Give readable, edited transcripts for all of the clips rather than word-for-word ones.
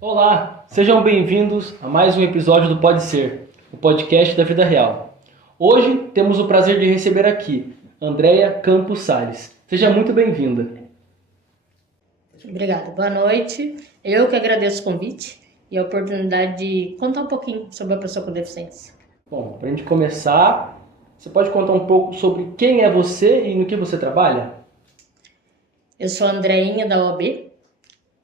Olá, sejam bem-vindos a mais um episódio do Pode Ser, o podcast da vida real. Hoje temos o prazer de receber aqui Andréia Campos Salles. Seja muito bem-vinda. Obrigada, boa noite. Eu que agradeço o convite e a oportunidade de contar um pouquinho sobre a pessoa com deficiência. Bom, para a gente começar, você pode contar um pouco sobre quem é você e no que você trabalha? Eu sou a Andreinha da OAB,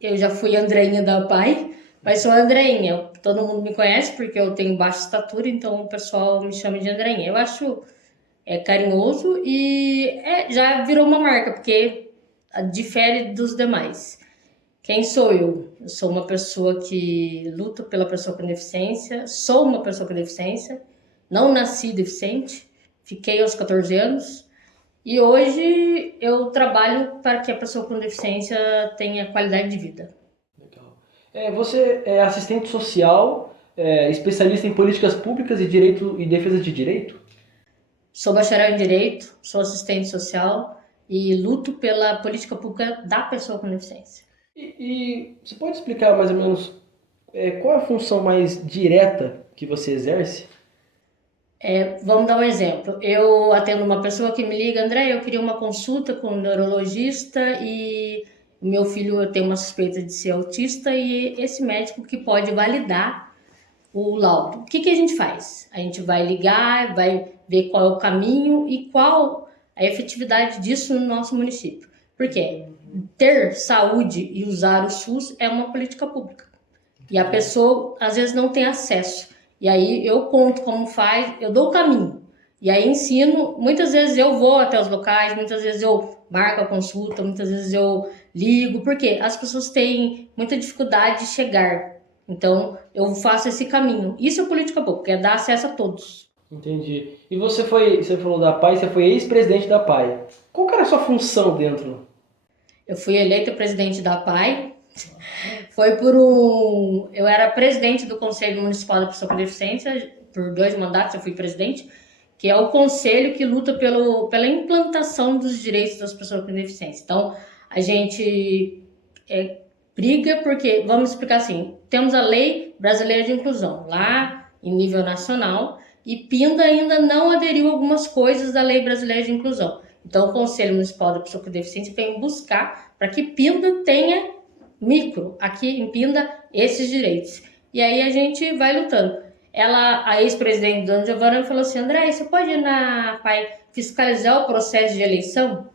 eu já fui a Andreinha da APAI, mas sou a Andreinha. Todo mundo me conhece porque eu tenho baixa estatura, então o pessoal me chama de Andreinha. Eu acho carinhoso e já virou uma marca, porque difere dos demais. Quem sou eu? Eu sou uma pessoa que luta pela pessoa com deficiência, sou uma pessoa com deficiência, não nasci deficiente, fiquei aos 14 anos e hoje eu trabalho para que a pessoa com deficiência tenha qualidade de vida. Legal. Você é assistente social, especialista em políticas públicas e direito e defesa de direito? Sou bacharel em Direito, sou assistente social e luto pela política pública da pessoa com deficiência. E você pode explicar mais ou menos qual é a função mais direta que você exerce? Vamos dar um exemplo. Eu atendo uma pessoa que me liga, André, eu queria uma consulta com um neurologista e meu filho tem uma suspeita de ser autista e esse médico que pode validar o laudo. O que a gente faz? A gente vai ligar, vai ver qual é o caminho e qual a efetividade disso no nosso município. Por quê? Ter saúde e usar o SUS é uma política pública. E a pessoa, às vezes, não tem acesso. E aí eu conto como faz, eu dou o caminho. E aí ensino, muitas vezes eu vou até os locais, muitas vezes eu marco a consulta, muitas vezes eu ligo, porque as pessoas têm muita dificuldade de chegar. Então, eu faço esse caminho. Isso é política pública, é dar acesso a todos. Entendi. E você falou da PAI, você foi ex-presidente da PAI. Qual que era a sua função dentro? Eu fui eleita presidente da APAI. Eu era presidente do Conselho Municipal da Pessoa com Deficiência, por 2 mandatos eu fui presidente, que é o conselho que luta pela implantação dos direitos das pessoas com deficiência. Então, a gente briga porque, vamos explicar assim, temos a Lei Brasileira de Inclusão, lá em nível nacional, e Pinda ainda não aderiu a algumas coisas da Lei Brasileira de Inclusão. Então, o Conselho Municipal da Pessoa com Deficiência vem buscar para que Pinda tenha aqui em Pinda, esses direitos. E aí a gente vai lutando. A ex-presidente Dona Giovana falou assim, André, você pode ir na PAI fiscalizar o processo de eleição?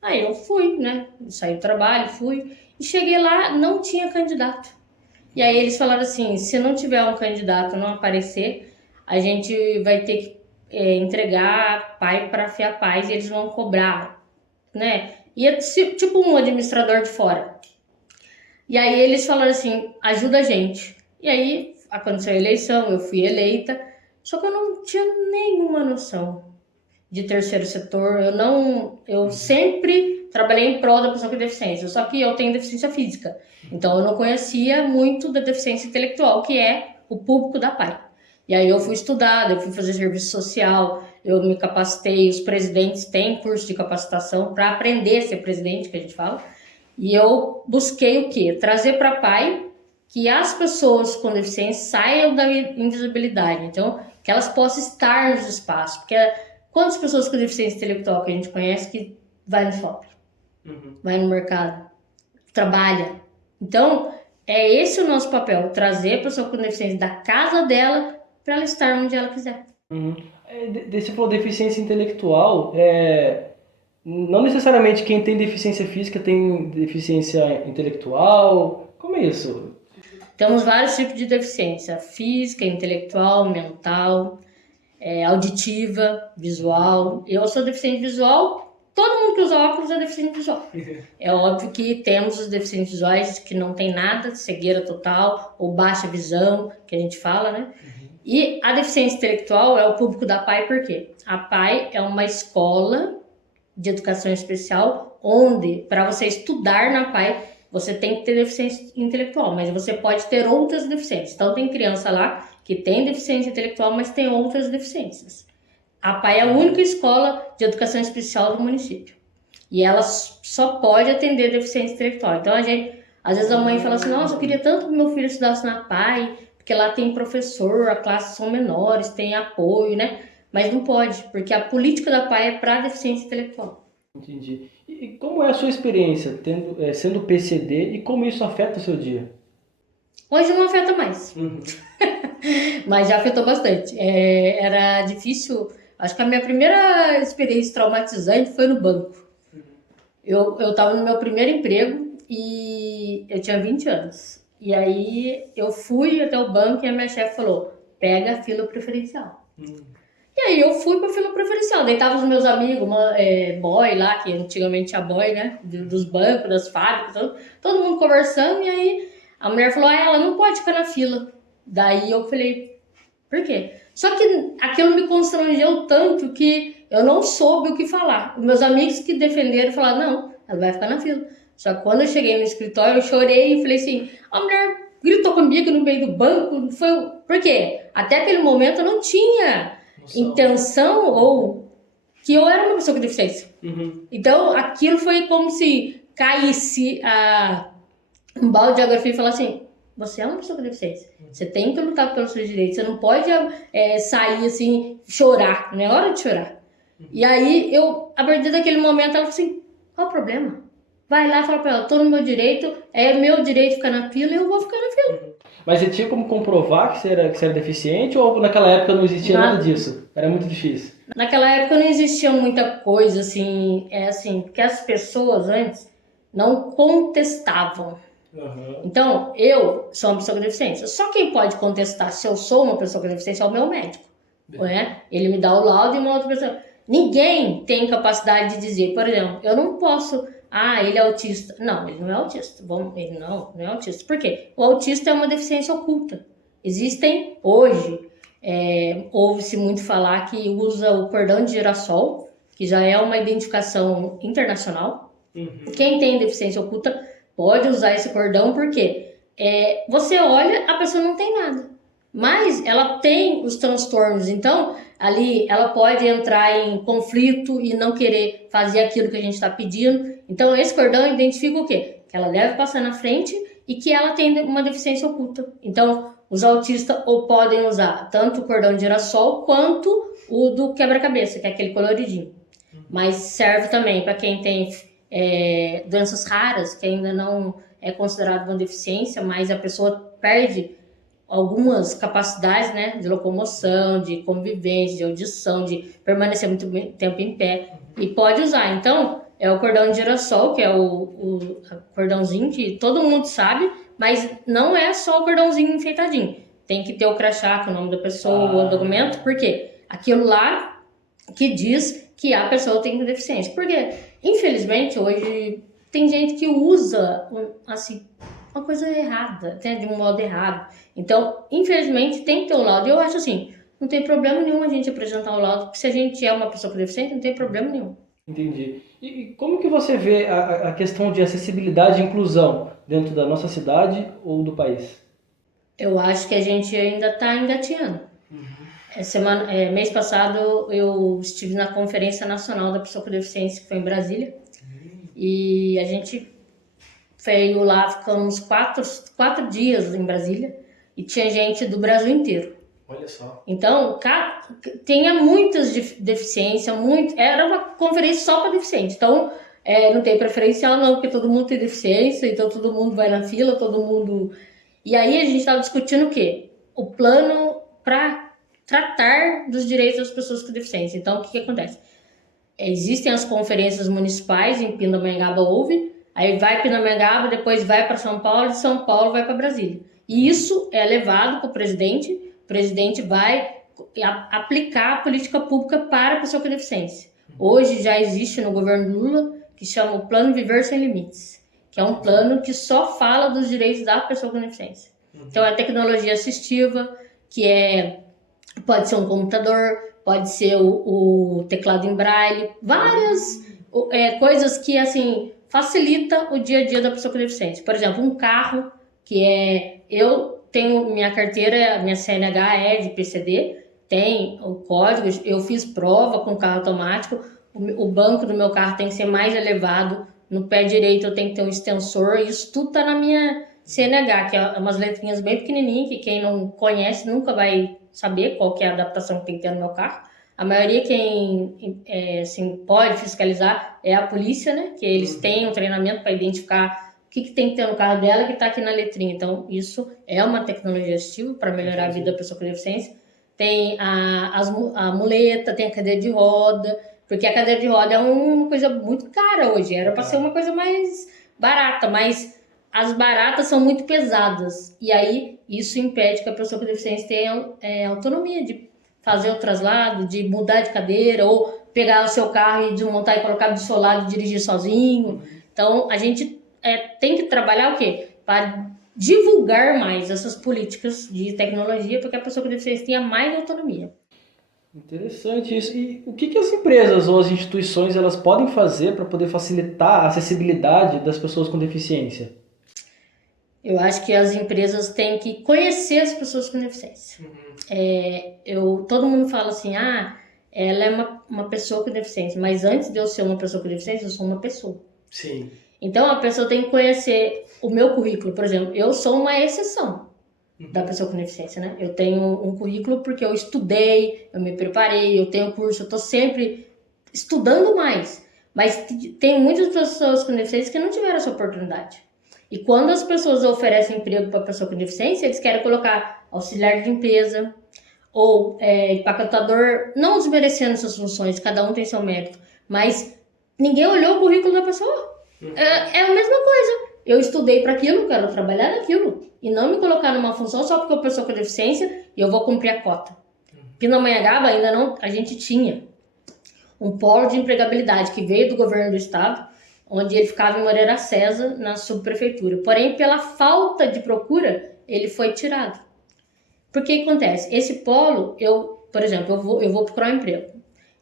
Aí eu fui, né? Saí do trabalho, fui. E cheguei lá, não tinha candidato. E aí eles falaram assim, se não tiver um candidato não aparecer, a gente vai ter que entregar PAI para a FEAPAIS e eles vão cobrar, né? E é tipo um administrador de fora. E aí eles falaram assim, ajuda a gente. E aí aconteceu a eleição, eu fui eleita, só que eu não tinha nenhuma noção de terceiro setor. Eu sempre trabalhei em prol da pessoa com deficiência, só que eu tenho deficiência física. Então eu não conhecia muito da deficiência intelectual, que é o público da PAI. E aí eu fui estudar, eu fui fazer serviço social, eu me capacitei, os presidentes têm curso de capacitação para aprender a ser presidente, que a gente fala. E eu busquei o quê? Trazer para a PAI que as pessoas com deficiência saiam da invisibilidade, então que elas possam estar nos espaços, porque quantas pessoas com deficiência intelectual que a gente conhece que vai no shopping, vai no mercado, trabalha. Então, é esse o nosso papel, trazer a pessoa com deficiência da casa dela para ela estar onde ela quiser. Você falou deficiência intelectual, não necessariamente quem tem deficiência física tem deficiência intelectual. Como é isso? Temos vários tipos de deficiência, física, intelectual, mental, auditiva, visual. Eu sou deficiente visual, todo mundo que usa óculos é deficiente visual. É óbvio que temos os deficientes visuais que não tem nada, cegueira total ou baixa visão, que a gente fala, né? E a deficiência intelectual é o público da PAI, por quê? A PAI é uma escola de educação especial onde, para você estudar na PAI, você tem que ter deficiência intelectual, mas você pode ter outras deficiências. Então, tem criança lá que tem deficiência intelectual, mas tem outras deficiências. A PAI é a única escola de educação especial do município. E ela só pode atender deficiência intelectual. Então, às vezes a mãe fala assim, nossa, eu queria tanto que meu filho estudasse na PAI, porque lá tem professor, as classes são menores, tem apoio, né? Mas não pode, porque a política da PAI é para deficiência intelectual. Entendi. E como é a sua experiência sendo PCD e como isso afeta o seu dia? Hoje não afeta mais, mas já afetou bastante. Era difícil, acho que a minha primeira experiência traumatizante foi no banco. Eu estava no meu primeiro emprego e eu tinha 20 anos. E aí eu fui até o banco e a minha chefe falou, pega a fila preferencial. E aí eu fui pra fila preferencial. Daí tava os meus amigos, boy lá, que antigamente tinha boy, né? Dos bancos, das fábricas, todo mundo conversando. E aí a mulher falou, ela não pode ficar na fila. Daí eu falei, por quê? Só que aquilo me constrangeu tanto que eu não soube o que falar. Os meus amigos que defenderam falaram, não, ela vai ficar na fila. Só que quando eu cheguei no escritório, eu chorei e falei assim, a mulher gritou comigo no meio do banco. Por quê? Até aquele momento eu não tinha intenção ou que eu era uma pessoa com deficiência. Então, aquilo foi como se caísse um balde de água fria e falasse assim, você é uma pessoa com deficiência. Você tem que lutar pelos seus direitos. Você não pode sair assim, chorar. Não é hora de chorar. E aí, a partir daquele momento, ela falou assim, qual o problema? Vai lá e fala pra ela, tô no meu direito, é meu direito ficar na fila e eu vou ficar na fila. Mas você tinha como comprovar que você era deficiente ou naquela época não existia nada disso? Era muito difícil? Naquela época não existia muita coisa, assim, porque as pessoas antes não contestavam. Então, eu sou uma pessoa com deficiência. Só quem pode contestar se eu sou uma pessoa com deficiência é o meu médico. Né? Ele me dá o laudo e uma outra pessoa. Ninguém tem capacidade de dizer, por exemplo, eu não posso... ele é autista. Não, ele não é autista. Ele não é autista. Por quê? O autista é uma deficiência oculta. Existem, hoje, ouve-se muito falar que usa o cordão de girassol, que já é uma identificação internacional. Quem tem deficiência oculta pode usar esse cordão, porque você olha, a pessoa não tem nada. Mas ela tem os transtornos, então ali ela pode entrar em conflito e não querer fazer aquilo que a gente está pedindo. Então esse cordão identifica o quê? Que ela deve passar na frente e que ela tem uma deficiência oculta. Então os autistas ou podem usar tanto o cordão de girassol quanto o do quebra-cabeça, que é aquele coloridinho. Mas serve também para quem tem doenças raras, que ainda não é considerado uma deficiência, mas a pessoa perde algumas capacidades, né, de locomoção, de convivência, de audição, de permanecer muito tempo em pé, e pode usar. Então, é o cordão de girassol, que é o cordãozinho que todo mundo sabe, mas não é só o cordãozinho enfeitadinho. Tem que ter o crachá, com o nome da pessoa, o documento, porque aquilo lá que diz que a pessoa tem deficiência. Porque, infelizmente, hoje tem gente que usa, assim, uma coisa errada, de um modo errado. Então, infelizmente, tem que ter o laudo. E eu acho assim, não tem problema nenhum a gente apresentar o laudo, porque se a gente é uma pessoa com deficiência, não tem problema nenhum. Entendi. E como que você vê a questão de acessibilidade e inclusão dentro da nossa cidade ou do país? Eu acho que a gente ainda está engateando. Mês passado, eu estive na Conferência Nacional da Pessoa com Deficiência, que foi em Brasília. E a gente veio lá, ficamos 4 dias em Brasília. E tinha gente do Brasil inteiro. Olha só. Então, tinha muitas deficiências, era uma conferência só para deficiente. Então, não tem preferencial não, porque todo mundo tem deficiência, então todo mundo vai na fila, todo mundo... E aí a gente estava discutindo o quê? O plano para tratar dos direitos das pessoas com deficiência. Então, o que acontece? Existem as conferências municipais, em Pindamonhangaba houve, aí vai Pindamonhangaba, depois vai para São Paulo, de São Paulo vai para Brasília. E isso é levado para o presidente vai aplicar a política pública para a pessoa com deficiência. Hoje já existe no governo Lula, que chama o Plano Viver Sem Limites, que é um plano que só fala dos direitos da pessoa com deficiência. Então, é tecnologia assistiva, que pode ser um computador, pode ser o teclado em braille, várias coisas que, assim, facilita o dia a dia da pessoa com deficiência. Por exemplo, um carro, que eu tenho minha carteira, minha CNH é de PCD, tem o código, eu fiz prova com carro automático, o banco do meu carro tem que ser mais elevado, no pé direito eu tenho que ter um extensor, isso tudo tá na minha CNH, que é umas letrinhas bem pequenininhas, que quem não conhece nunca vai saber qual que é a adaptação que tem que ter no meu carro. A maioria quem assim, pode fiscalizar é a polícia, né? Que eles têm um treinamento para identificar o que tem que ter no carro dela que está aqui na letrinha. Então, isso é uma tecnologia assistiva para melhorar a vida da pessoa com deficiência. Tem a muleta, tem a cadeira de roda, porque a cadeira de roda é uma coisa muito cara hoje. Era para ser uma coisa mais barata, mas as baratas são muito pesadas. E aí, isso impede que a pessoa com deficiência tenha autonomia de fazer o traslado, de mudar de cadeira, ou pegar o seu carro e desmontar e colocar do seu lado e dirigir sozinho. Então, a gente tem que trabalhar o quê? Para divulgar mais essas políticas de tecnologia, para que a pessoa com deficiência tenha mais autonomia. Interessante isso. E o que as empresas ou as instituições elas podem fazer para poder facilitar a acessibilidade das pessoas com deficiência? Eu acho que as empresas têm que conhecer as pessoas com deficiência. Todo mundo fala assim, ela é uma pessoa com deficiência, mas antes de eu ser uma pessoa com deficiência, eu sou uma pessoa. Sim. Então a pessoa tem que conhecer o meu currículo, por exemplo, eu sou uma exceção da pessoa com deficiência, né? Eu tenho um currículo porque eu estudei, eu me preparei, eu tenho curso, eu tô sempre estudando mais. Mas tem muitas pessoas com deficiência que não tiveram essa oportunidade. E quando as pessoas oferecem emprego para pessoa com deficiência, eles querem colocar auxiliar de limpeza ou empacotador, não desmerecendo essas funções, cada um tem seu mérito, mas ninguém olhou o currículo da pessoa. É a mesma coisa. Eu estudei para aquilo, quero trabalhar naquilo. E não me colocar numa função só porque eu pessoa com deficiência e eu vou cumprir a cota. Pindamonhangaba ainda não, a gente tinha um polo de empregabilidade que veio do governo do estado, onde ele ficava em Moreira César, na subprefeitura. Porém, pela falta de procura, ele foi tirado. Por que acontece? Esse polo, por exemplo, eu vou procurar um emprego.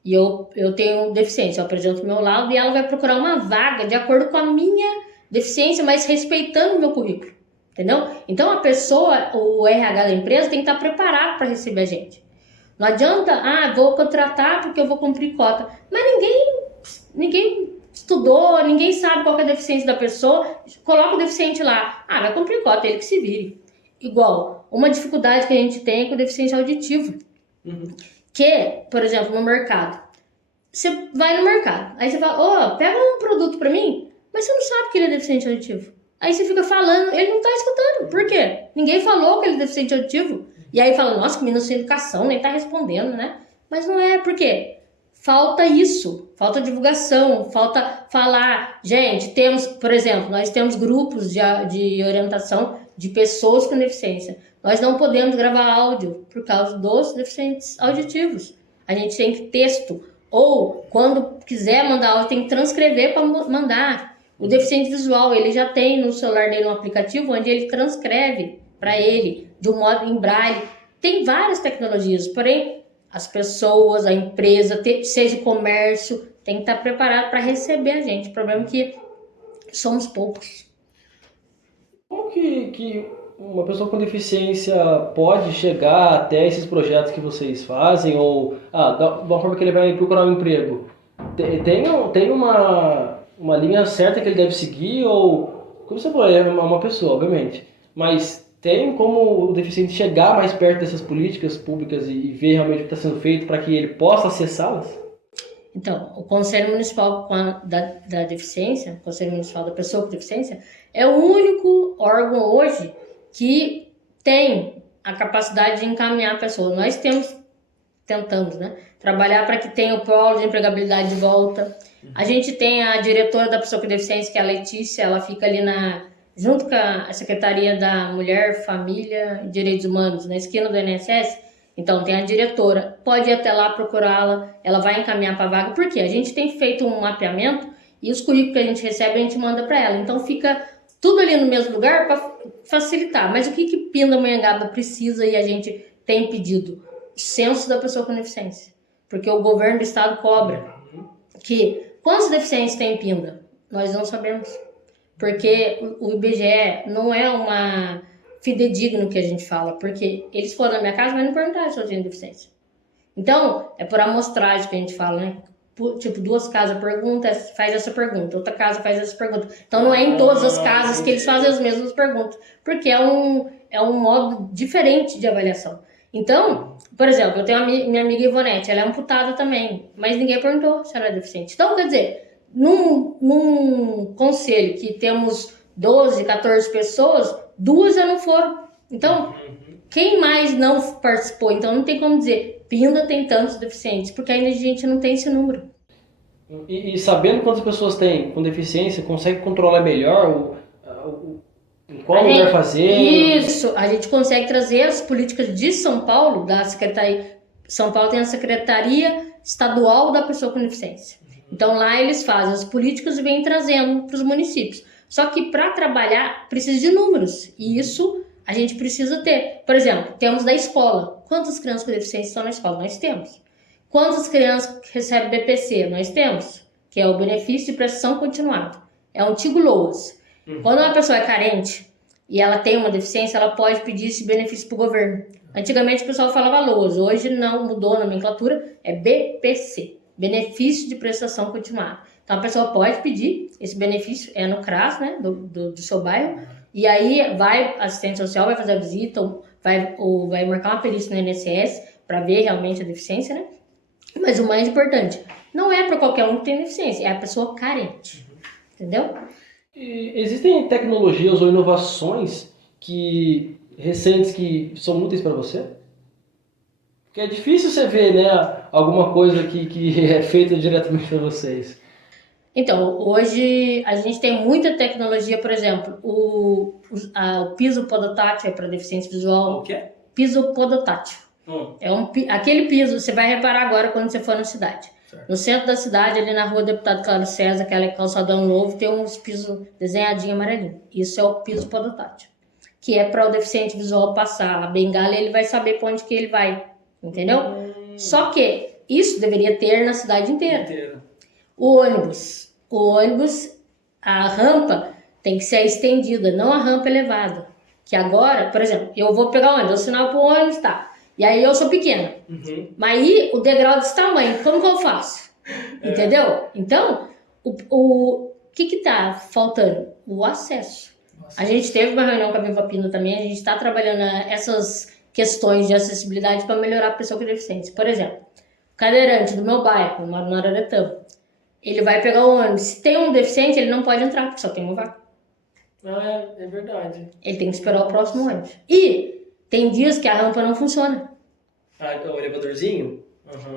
E eu tenho deficiência, eu apresento o meu laudo e ela vai procurar uma vaga de acordo com a minha deficiência, mas respeitando o meu currículo. Entendeu? Então, a pessoa, o RH da empresa, tem que estar preparado para receber a gente. Não adianta, vou contratar porque eu vou cumprir cota. Mas ninguém estudou, ninguém sabe qual é a deficiência da pessoa, coloca o deficiente lá. Vai cumprir cota, ele que se vire. Igual, uma dificuldade que a gente tem é com o deficiente auditivo. Que, por exemplo, no mercado. Você vai no mercado, aí você fala, pega um produto pra mim, mas você não sabe que ele é deficiente auditivo. Aí você fica falando, ele não tá escutando. Por quê? Ninguém falou que ele é deficiente auditivo. E aí fala, nossa, que menino sem educação, nem tá respondendo, né? Mas não é, por quê? Falta isso, falta divulgação, falta falar. Gente, por exemplo, nós temos grupos de orientação de pessoas com deficiência. Nós não podemos gravar áudio por causa dos deficientes auditivos. A gente tem que texto. Ou, quando quiser mandar áudio, tem que transcrever para mandar. O deficiente visual, ele já tem no celular dele um aplicativo onde ele transcreve para ele, de um modo em braille. Tem várias tecnologias, porém, as pessoas, a empresa, seja o comércio, tem que estar preparado para receber a gente. O problema é que somos poucos. Como que uma pessoa com deficiência pode chegar até esses projetos que vocês fazem? Ou, da forma que ele vai procurar um emprego, tem uma linha certa que ele deve seguir? Ou, como você falou, é uma pessoa, obviamente, mas tem como o deficiente chegar mais perto dessas políticas públicas e ver realmente o que está sendo feito para que ele possa acessá-las? Então, o Conselho Municipal da Deficiência, o Conselho Municipal da Pessoa com Deficiência, é o único órgão hoje que tem a capacidade de encaminhar a pessoa. Nós tentamos, né, trabalhar para que tenha o polo de empregabilidade de volta. A gente tem a diretora da Pessoa com Deficiência, que é a Letícia, ela fica ali junto com a Secretaria da Mulher, Família e Direitos Humanos, na esquina do INSS. Então, tem a diretora, pode ir até lá procurá-la, ela vai encaminhar para a vaga. Por quê? A gente tem feito um mapeamento e os currículos que a gente recebe, a gente manda para ela. Então, fica tudo ali no mesmo lugar para facilitar. Mas o que Pindamonhangaba precisa e a gente tem pedido? Censo da pessoa com deficiência. Porque o governo do estado cobra que quantos deficientes tem em Pinda? Nós não sabemos. Porque o IBGE não é fidedigno que a gente fala, porque eles foram na minha casa, mas não perguntaram se eu tinha deficiência. Então, é por amostragem que a gente fala, né? Tipo, 2 casas perguntam, faz essa pergunta, outra casa faz essa pergunta. Então, não é em todas as casas que eles fazem as mesmas perguntas, porque é um modo diferente de avaliação. Então, por exemplo, eu tenho minha amiga Ivonete, ela é amputada também, mas ninguém perguntou se ela é deficiente. Então, quer dizer, num conselho que temos 12, 14 pessoas, 2 já não foram. Então, quem mais não participou? Então, não tem como dizer, Pinda tem tantos deficientes, porque ainda a gente não tem esse número. E sabendo quantas pessoas têm com deficiência, consegue controlar melhor em qual lugar fazer? Isso, a gente consegue trazer as políticas de São Paulo, da Secretaria. São Paulo tem a Secretaria Estadual da Pessoa com Deficiência. Então lá eles fazem as políticas e vêm trazendo para os municípios. Só que para trabalhar precisa de números, e isso a gente precisa ter. Por exemplo, temos da escola. Quantas crianças com deficiência estão na escola? Nós temos. Quantas crianças recebem BPC? Nós temos, que é o benefício de prestação continuada. É o antigo LOAS. Quando uma pessoa é carente e ela tem uma deficiência, ela pode pedir esse benefício para o governo. Antigamente o pessoal falava LOAS, hoje não, mudou a nomenclatura, é BPC, benefício de prestação continuada. Então a pessoa pode pedir esse benefício, é no CRAS, né, do seu bairro, e aí vai, assistente social vai fazer a visita, ou vai marcar uma perícia no INSS para ver realmente a deficiência, né? Mas o mais importante, não é para qualquer um que tem deficiência, é a pessoa carente, entendeu? E existem tecnologias ou inovações recentes que são úteis para você? Porque é difícil você ver, né, alguma coisa que é feita diretamente para vocês. Então, hoje a gente tem muita tecnologia, por exemplo, o piso podotátil é para deficiência visual. O quê? Piso podotátil. Aquele piso, você vai reparar agora quando você for na cidade. Certo. No centro da cidade, ali na rua Deputado Cláudio César, aquela calçadão novo, tem uns pisos desenhadinhos amarelinhos. Isso é o piso podotátil, que é para o deficiente visual passar a bengala e ele vai saber para onde que ele vai, entendeu? Só que isso deveria ter na cidade inteira. O ônibus, a rampa tem que ser estendida, não a rampa elevada. Que agora, por exemplo, eu vou pegar o ônibus, eu sinal pro ônibus, tá. E aí eu sou pequena. Mas aí o degrau desse tamanho, como que eu faço? Entendeu? Então, o que tá faltando? O acesso. A gente teve uma reunião com a Viva Pina também, a gente está trabalhando essas questões de acessibilidade para melhorar a pessoa com deficiência. Por exemplo, o cadeirante do meu bairro, eu moro no Araretama, ele vai pegar o ônibus. Se tem um deficiente, ele não pode entrar, porque só tem uma vaga. É verdade. Ele tem que esperar o próximo ônibus. E tem dias que a rampa não funciona. O elevadorzinho?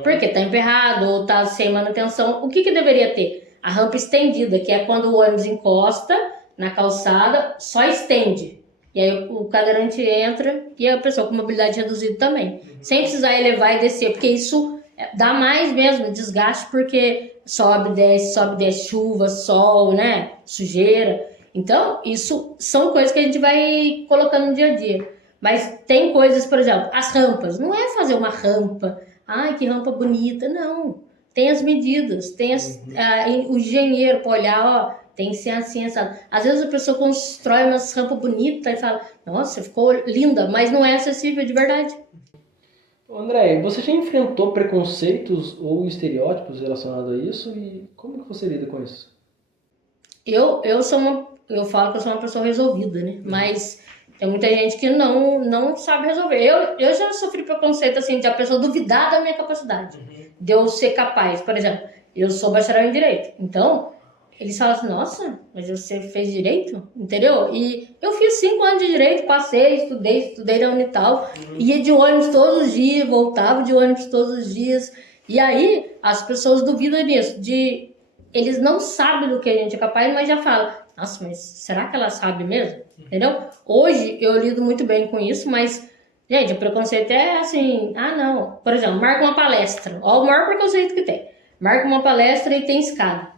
Porque tá emperrado ou tá sem manutenção. O que deveria ter? A rampa estendida, que é quando o ônibus encosta na calçada, só estende. E aí o cadeirante entra e a pessoa com mobilidade reduzida também. Sem precisar elevar e descer, porque isso dá mais mesmo desgaste, porque sobe, desce, chuva, sol, né? Sujeira. Então, isso são coisas que a gente vai colocando no dia a dia. Mas tem coisas, por exemplo, as rampas. Não é fazer uma rampa. Ai, que rampa bonita. Não. Tem as medidas. Tem o engenheiro para olhar, ó, tem que ser assim, sabe? Às vezes a pessoa constrói umas rampas bonitas e fala, nossa, ficou linda, mas não é acessível de verdade. André, você já enfrentou preconceitos ou estereótipos relacionados a isso? E como que você lida com isso? Eu falo que eu sou uma pessoa resolvida, né? Mas tem muita gente que não sabe resolver. Eu já sofri preconceito, assim, de a pessoa duvidar da minha capacidade. De eu ser capaz. Por exemplo, eu sou bacharel em Direito. Então, eles falam assim, nossa, mas você fez Direito? Entendeu? E eu fiz 5 anos de Direito, passei, estudei na Unital. Ia de ônibus todos os dias, voltava de ônibus todos os dias. E aí, as pessoas duvidam disso. Eles não sabem do que a gente é capaz, mas já falam, nossa, mas será que ela sabe mesmo? Entendeu? Hoje eu lido muito bem com isso, mas, gente, o preconceito é assim, não. Por exemplo, marca uma palestra. Olha o maior preconceito que tem. Marca uma palestra e tem escada.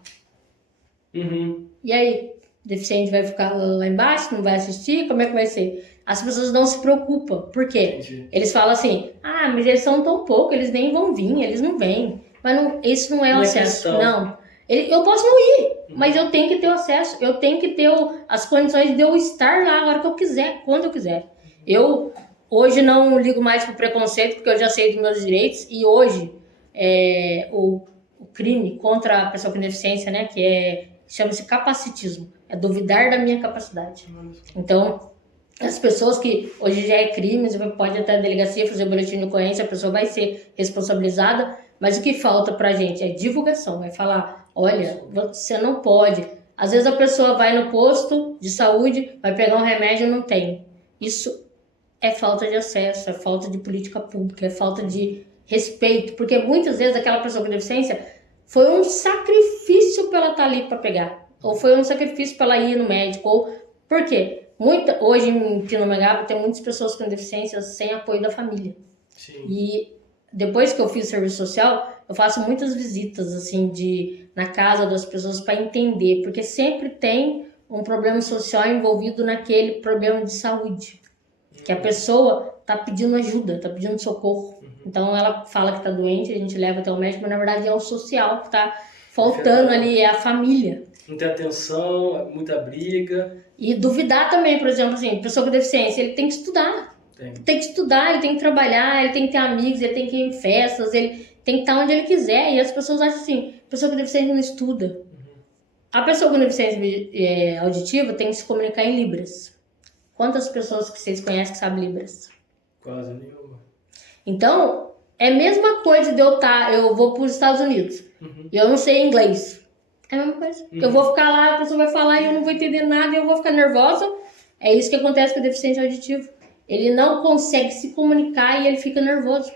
E aí, o deficiente vai ficar lá embaixo, não vai assistir? Como é que vai ser? As pessoas não se preocupam. Por quê? Entendi. Eles falam assim, mas eles são tão pouco, eles nem vão vir, eles não vêm. Mas isso não é o acesso. Não. Eu posso não ir, mas eu tenho que ter o acesso, eu tenho que ter as condições de eu estar lá a hora que eu quiser, quando eu quiser. Eu hoje não ligo mais pro preconceito, porque eu já sei dos meus direitos, e hoje o crime contra a pessoa com deficiência, né, chama-se capacitismo, é duvidar da minha capacidade. Então, as pessoas que hoje já é crime, você pode até a delegacia fazer boletim de ocorrência, a pessoa vai ser responsabilizada, mas o que falta pra gente é divulgação, é falar, olha, você não pode. Às vezes a pessoa vai no posto de saúde, vai pegar um remédio e não tem. Isso é falta de acesso, é falta de política pública, é falta de respeito, porque muitas vezes aquela pessoa com deficiência foi um sacrifício para ela estar ali para pegar, ou foi um sacrifício para ela ir no médico, ou por quê? Hoje em Pindamonhangaba tem muitas pessoas com deficiência sem apoio da família. Sim. E depois que eu fiz serviço social, eu faço muitas visitas assim na casa das pessoas para entender, porque sempre tem um problema social envolvido naquele problema de saúde, que a pessoa tá pedindo ajuda, tá pedindo socorro. Então ela fala que tá doente, a gente leva até o médico, mas na verdade é o social que tá faltando ali, é a família. Não tem atenção, muita briga. E duvidar também, por exemplo, assim, pessoa com deficiência, ele tem que estudar. Tem que estudar, ele tem que trabalhar, ele tem que ter amigos, ele tem que ir em festas, ele tem que estar onde ele quiser. E as pessoas acham assim, pessoa com deficiência não estuda. A pessoa com deficiência auditiva tem que se comunicar em Libras. Quantas pessoas que vocês conhecem que sabem Libras? Quase nenhuma. Então, é a mesma coisa de eu vou para os Estados Unidos e eu não sei inglês. É a mesma coisa. Eu vou ficar lá, a pessoa vai falar e eu não vou entender nada e eu vou ficar nervosa. É isso que acontece com a deficiência auditiva. Ele não consegue se comunicar e ele fica nervoso.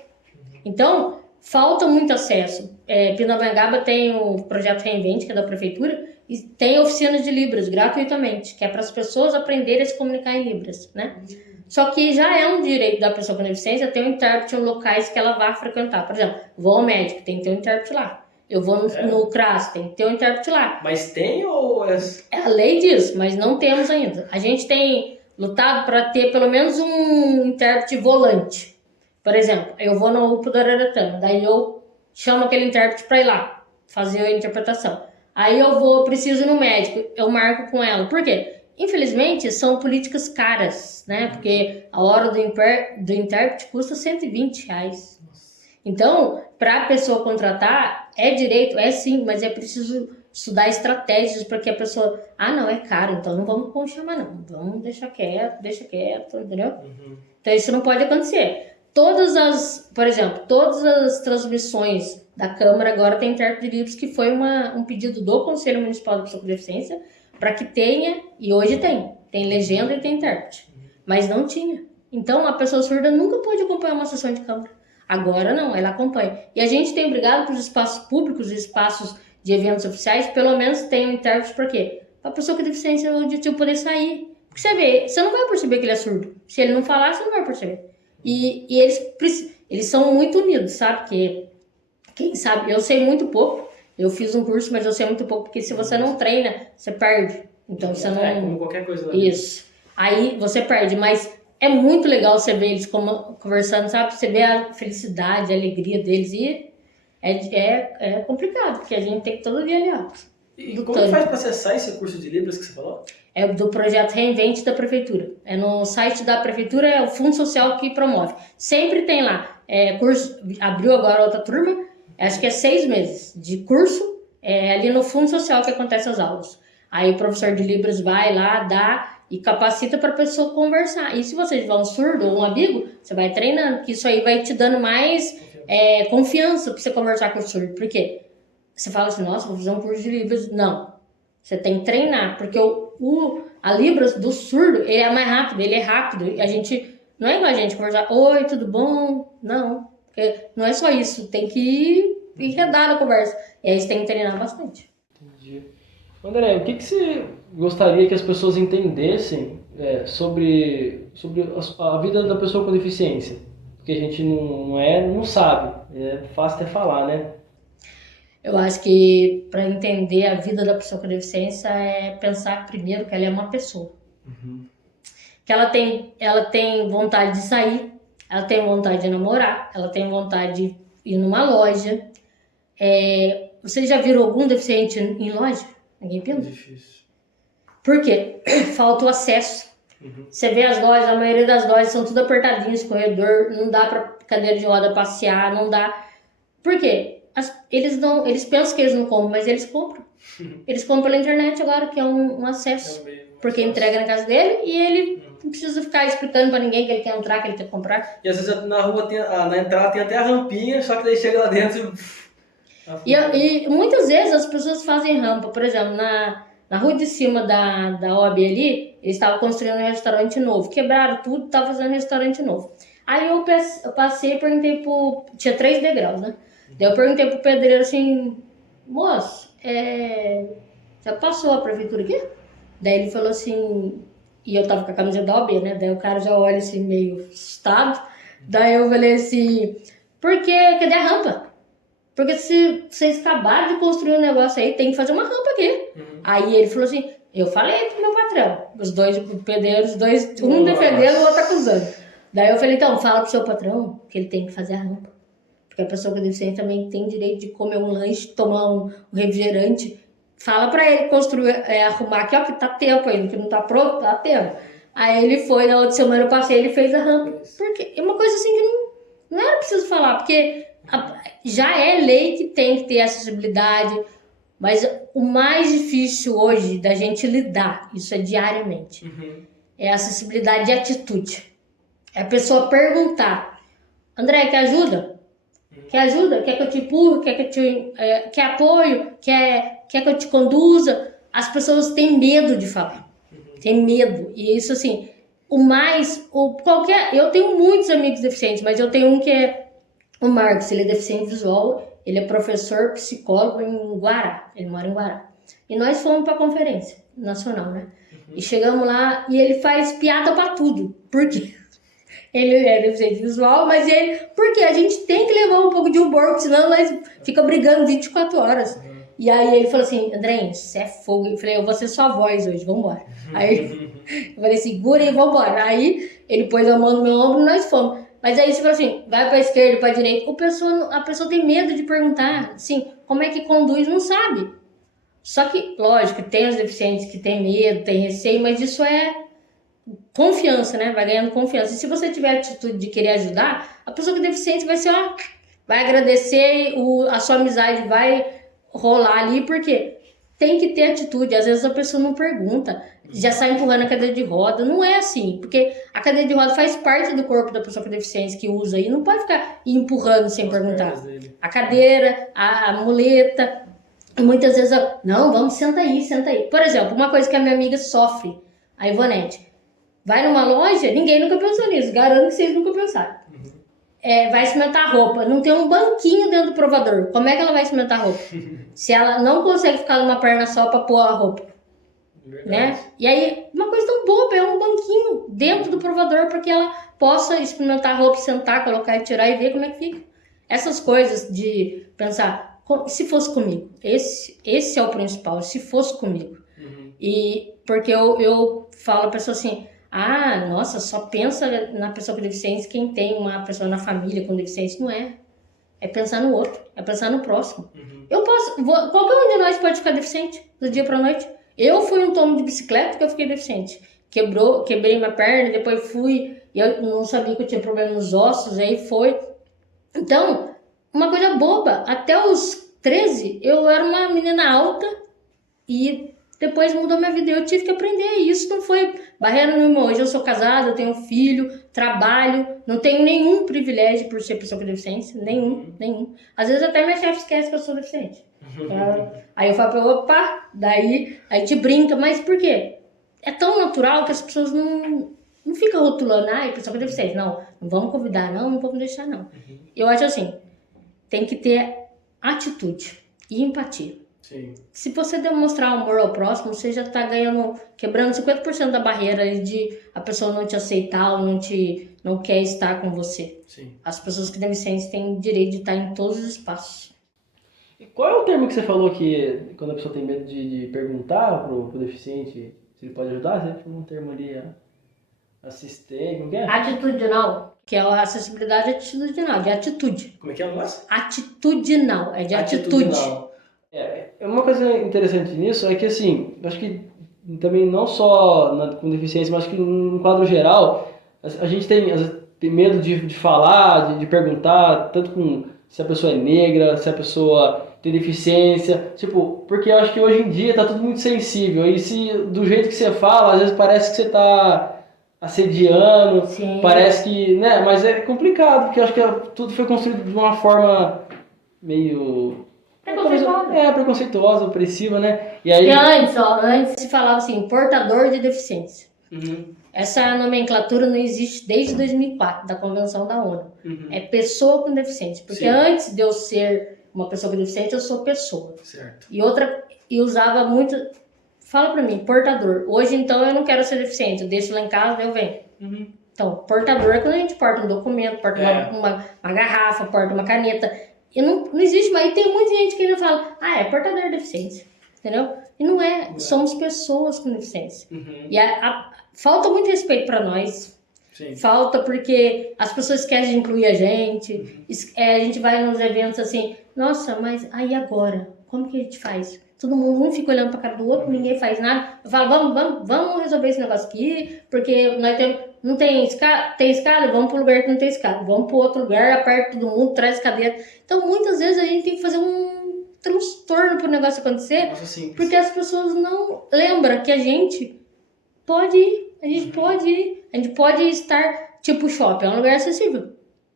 Então, falta muito acesso. Pindamonhangaba tem o projeto Reinvente, que é da prefeitura, e tem oficinas de Libras gratuitamente, que é para as pessoas aprenderem a se comunicar em Libras, né? Só que já é um direito da pessoa com deficiência ter um intérprete em locais que ela vá frequentar. Por exemplo, vou ao médico, tem que ter um intérprete lá. Eu vou no CRAS, tem que ter um intérprete lá. Mas tem ou é... A lei diz, mas não temos ainda. A gente tem lutado para ter pelo menos um intérprete volante. Por exemplo, eu vou no UPA do Araratama, daí eu chamo aquele intérprete para ir lá, fazer a interpretação. Aí preciso ir no médico, eu marco com ela. Por quê? Infelizmente, são políticas caras, né? Porque a hora do intérprete custa R$120. Então, para a pessoa contratar, é direito, é sim, mas é preciso estudar estratégias para que a pessoa... Ah, não, é caro, então não vamos chamar não. Vamos deixa quieto, entendeu? Então, isso não pode acontecer. Por exemplo, todas as transmissões da Câmara agora tem intérprete de Libras, que foi um pedido do Conselho Municipal da Pessoa com Deficiência, para que tenha, e hoje tem. Tem legenda e tem intérprete. Mas não tinha. Então, a pessoa surda nunca pôde acompanhar uma sessão de Câmara. Agora não, ela acompanha. E a gente tem brigado para os espaços públicos, espaços de eventos oficiais, pelo menos tem um intérprete, por quê? Para a pessoa com deficiência auditiva poder sair. Porque você vê, você não vai perceber que ele é surdo. Se ele não falar, você não vai perceber. E eles são muito unidos, sabe? Que quem sabe, eu sei muito pouco. Eu fiz um curso, mas eu sei muito pouco, porque se você não treina, você perde. Então você não... como qualquer coisa lá. Isso. Aí você perde, mas é muito legal você ver eles conversando, sabe? Você vê a felicidade, a alegria deles e é complicado, porque a gente tem que todo dia olhar. E como que faz para acessar esse curso de Libras que você falou? É do projeto Reinvente da Prefeitura. É no site da Prefeitura, é o Fundo Social que promove. Sempre tem lá. Curso, abriu agora outra turma, acho que é 6 meses de curso, ali no Fundo Social que acontece as aulas. Aí o professor de Libras vai lá, dá e capacita para a pessoa conversar. E se você tiver um surdo ou um amigo, você vai treinando, que isso aí vai te dando mais confiança para você conversar com o surdo. Por quê? Você fala assim, nossa, vou fazer um curso de Libras. Não. Você tem que treinar, porque a Libras do surdo, ele é mais rápido, ele é rápido. E a gente, não é igual a gente conversar, oi, tudo bom? Não, porque não é só isso, tem que ir enredar na conversa. E aí você tem que treinar bastante. Entendi. André, o que você gostaria que as pessoas entendessem sobre a vida da pessoa com deficiência? Porque a gente não sabe, é fácil até falar, né? Eu acho que para entender a vida da pessoa com deficiência é pensar primeiro que ela é uma pessoa. Que ela tem vontade de sair, ela tem vontade de namorar, ela tem vontade de ir numa loja. Você já viram algum deficiente em loja? Ninguém pensa. Difícil. Por quê? Falta o acesso. Você vê as lojas, a maioria das lojas são tudo apertadinhas, corredor, não dá pra cadeira de roda passear, não dá. Por quê? Eles pensam que eles não compram, mas eles compram. Eles compram pela internet agora, que é um acesso. Porque entrega na casa dele e ele não precisa ficar explicando pra ninguém que ele quer entrar, que ele quer comprar. E às vezes na rua, na entrada tem até a rampinha, só que daí chega lá dentro e muitas vezes as pessoas fazem rampa. Por exemplo, na rua de cima da OAB ali, eles estavam construindo um restaurante novo. Quebraram tudo, estavam fazendo um restaurante novo. Aí eu passei e perguntei tinha 3 degraus, né? Daí eu perguntei pro pedreiro assim, moço, já passou a prefeitura aqui? Daí ele falou assim, e eu tava com a camisa da OAB, né? Daí o cara já olha assim, meio assustado. Daí eu falei assim, cadê a rampa? Porque se vocês acabaram de construir um negócio aí, tem que fazer uma rampa aqui. Aí ele falou assim, eu falei pro meu patrão, os dois pedreiros, um defendendo e o outro acusando. Daí eu falei, então, fala pro seu patrão que ele tem que fazer a rampa. Porque a pessoa com deficiência também tem direito de comer um lanche, tomar um refrigerante. Fala pra ele construir, arrumar aqui, ó, que tá tempo ainda, que não tá pronto, tá tempo. Aí ele foi, na outra semana eu passei, ele fez a rampa. Porque é uma coisa assim que não era preciso falar, porque já é lei que tem que ter acessibilidade, mas o mais difícil hoje da gente lidar, isso é diariamente, é a acessibilidade de atitude. É a pessoa perguntar, André, quer ajuda? Quer ajuda? Quer que eu te empurre? Quer apoio? Quer que eu te conduza? As pessoas têm medo de falar. Tem medo. E isso assim, eu tenho muitos amigos deficientes, mas eu tenho um que é o Marcos, ele é deficiente visual, ele é professor, psicólogo em Guará, ele mora em Guará. E nós fomos para a conferência nacional, né? E chegamos lá e ele faz piada para tudo. Por quê? Ele é deficiente visual, mas porque a gente tem que levar um pouco de humor, senão nós fica brigando 24 horas. E aí ele falou assim, André, você é fogo. Eu falei, eu vou ser sua voz hoje, vambora. Aí eu falei, segura e vambora. Aí ele pôs a mão no meu ombro e nós fomos. Mas aí você falou assim, vai pra esquerda, pra direita. A pessoa tem medo de perguntar, assim, como é que conduz, não sabe. Só que, lógico, tem os deficientes que têm medo, têm receio, mas isso é confiança, né? Vai ganhando confiança. E se você tiver a atitude de querer ajudar, a pessoa que é deficiente vai ser, vai agradecer, a sua amizade vai rolar ali, porque tem que ter atitude. Às vezes a pessoa não pergunta, já sai empurrando a cadeira de roda. Não é assim, porque a cadeira de roda faz parte do corpo da pessoa com deficiência que usa e não pode ficar empurrando sem perguntar. A cadeira, a muleta, muitas vezes, não, vamos, senta aí. Por exemplo, uma coisa que a minha amiga sofre, a Ivonete, vai numa loja, ninguém nunca pensou nisso, garanto que vocês nunca pensaram. Vai experimentar roupa, não tem um banquinho dentro do provador. Como é que ela vai experimentar roupa? Se ela não consegue ficar numa perna só para pôr a roupa. Né? E aí, uma coisa tão boba, é um banquinho dentro do provador para que ela possa experimentar a roupa, sentar, colocar e tirar e ver como é que fica. Essas coisas de pensar, se fosse comigo, esse é o principal, se fosse comigo. E porque eu falo a pessoa assim, nossa, só pensa na pessoa com deficiência quem tem uma pessoa na família com deficiência. Não é. É pensar no outro, é pensar no próximo. Qualquer um de nós pode ficar deficiente do dia pra noite. Eu fui um tombo de bicicleta que eu fiquei deficiente. Quebrei minha perna, depois fui, e eu não sabia que eu tinha problema nos ossos, aí foi. Então, uma coisa boba, até os 13 eu era uma menina alta e depois mudou minha vida. Eu tive que aprender. Isso não foi barreira nenhuma. Hoje eu sou casada, eu tenho um filho, trabalho, não tenho nenhum privilégio por ser pessoa com deficiência. Nenhum. Às vezes até minha chefe esquece que eu sou deficiente. Aí eu falo pra ela, opa, daí a gente brinca. Mas por quê? É tão natural que as pessoas não ficam rotulando, pessoa com deficiência. Não vamos convidar, não vamos deixar, não. Eu acho assim, tem que ter atitude e empatia. Sim. Se você demonstrar amor ao próximo, você já está quebrando 50% da barreira de a pessoa não te aceitar ou não quer estar com você. Sim. As pessoas com deficiência têm direito de estar em todos os espaços. E qual é o termo que você falou que quando a pessoa tem medo de perguntar pro deficiente se ele pode ajudar? Você falou um termo ali, assistente, como que é? Atitudinal, que é a acessibilidade atitudinal, de atitude. Como é que é o negócio? Atitudinal, é de atitude. Uma coisa interessante nisso é que, assim, eu acho que também não só com deficiência, mas que no quadro geral, a gente tem medo de falar, de perguntar, tanto com se a pessoa é negra, se a pessoa tem deficiência, tipo, porque eu acho que hoje em dia tá tudo muito sensível, e se do jeito que você fala, às vezes parece que você tá assediando, Sim. parece que, né, mas é complicado, porque eu acho que tudo foi construído de uma forma meio preconceituosa, opressiva, né? E aí Antes se falava assim, portador de deficiência. Uhum. Essa nomenclatura não existe desde 2004, da Convenção da ONU. Uhum. É pessoa com deficiência. Porque Sim. antes de eu ser uma pessoa com deficiência, eu sou pessoa. Certo. E usava muito... Fala pra mim, portador. Hoje, então, eu não quero ser deficiente. Eu deixo lá em casa, eu venho. Uhum. Então, portador é quando a gente porta um documento, porta uma garrafa, porta uma caneta. E não existe, mas tem muita gente que ainda fala, é portador de deficiência. Entendeu? E não é. Somos pessoas com deficiência. Uhum. E falta muito respeito pra nós. Sim. Falta porque as pessoas esquecem de incluir a gente. A gente vai nos eventos assim, nossa, mas aí agora? Como que a gente faz? Todo mundo, um fica olhando pra cara do outro, ninguém faz nada. Eu falo, vamos resolver esse negócio aqui, porque nós não tem escada, vamos pro lugar que não tem escada. Vamos pro outro lugar, aperta todo mundo, traz cadeira. Então, muitas vezes a gente tem que fazer um transtorno pro negócio acontecer, porque as pessoas não lembram que a gente pode ir, a gente pode estar, tipo shopping, é um lugar acessível,